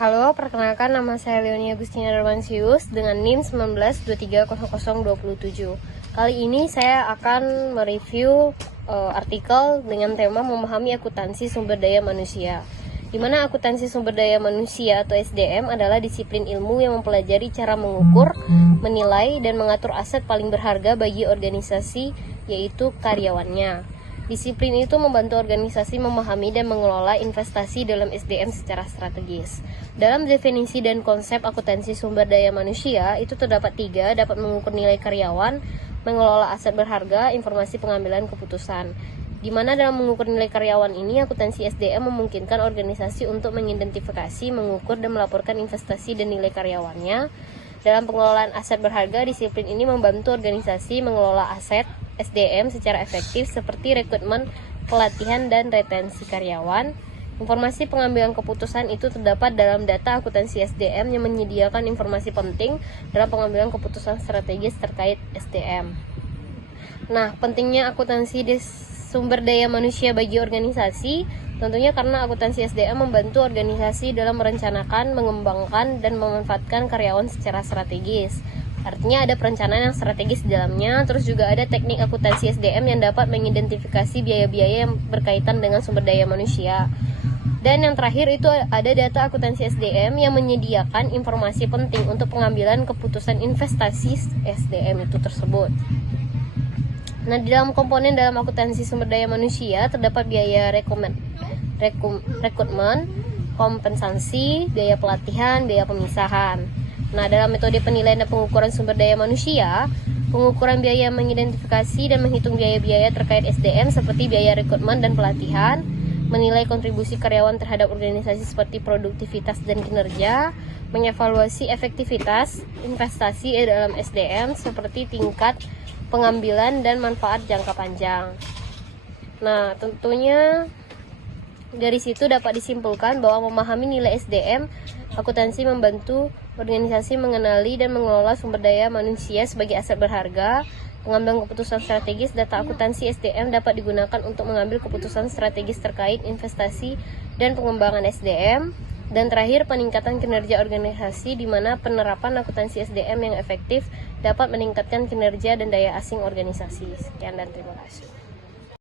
Halo, perkenalkan nama saya Leonia Agustina Darmansius dengan NIM 19230027. Kali ini saya akan mereview artikel dengan tema memahami akuntansi sumber daya manusia. Di mana akuntansi sumber daya manusia atau SDM adalah disiplin ilmu yang mempelajari cara mengukur, menilai, dan mengatur aset paling berharga bagi organisasi, yaitu karyawannya. Disiplin itu membantu organisasi memahami dan mengelola investasi dalam SDM secara strategis. Dalam definisi dan konsep akuntansi sumber daya manusia, itu terdapat 3, dapat mengukur nilai karyawan, mengelola aset berharga, informasi pengambilan keputusan. Di mana dalam mengukur nilai karyawan ini, akuntansi SDM memungkinkan organisasi untuk mengidentifikasi, mengukur, dan melaporkan investasi dan nilai karyawannya. Dalam pengelolaan aset berharga, disiplin ini membantu organisasi mengelola aset SDM secara efektif seperti rekrutmen, pelatihan, dan retensi karyawan. Informasi pengambilan keputusan itu terdapat dalam data akuntansi SDM yang menyediakan informasi penting dalam pengambilan keputusan strategis terkait SDM. Nah, pentingnya akuntansi sumber daya manusia bagi organisasi, tentunya karena akuntansi SDM membantu organisasi dalam merencanakan, mengembangkan, dan memanfaatkan karyawan secara strategis. Artinya ada perencanaan yang strategis di dalamnya. Terus juga ada teknik akuntansi SDM yang dapat mengidentifikasi biaya-biaya yang berkaitan dengan sumber daya manusia. Dan yang terakhir itu ada data akuntansi SDM yang menyediakan informasi penting untuk pengambilan keputusan investasi SDM itu tersebut. Nah, di dalam komponen dalam akuntansi sumber daya manusia terdapat biaya rekrutmen, kompensasi, biaya pelatihan, biaya pemisahan. Nah, dalam metode penilaian dan pengukuran sumber daya manusia, pengukuran biaya mengidentifikasi dan menghitung biaya-biaya terkait SDM seperti biaya rekrutmen dan pelatihan, menilai kontribusi karyawan terhadap organisasi seperti produktivitas dan kinerja, mengevaluasi efektivitas investasi dalam SDM seperti tingkat pengambilan dan manfaat jangka panjang. Nah, tentunya dari situ dapat disimpulkan bahwa memahami nilai SDM, akuntansi membantu organisasi mengenali dan mengelola sumber daya manusia sebagai aset berharga. Pengambilan keputusan strategis, data akuntansi SDM dapat digunakan untuk mengambil keputusan strategis terkait investasi dan pengembangan SDM. Dan terakhir, peningkatan kinerja organisasi di mana penerapan akuntansi SDM yang efektif dapat meningkatkan kinerja dan daya asing organisasi. Sekian dan terima kasih.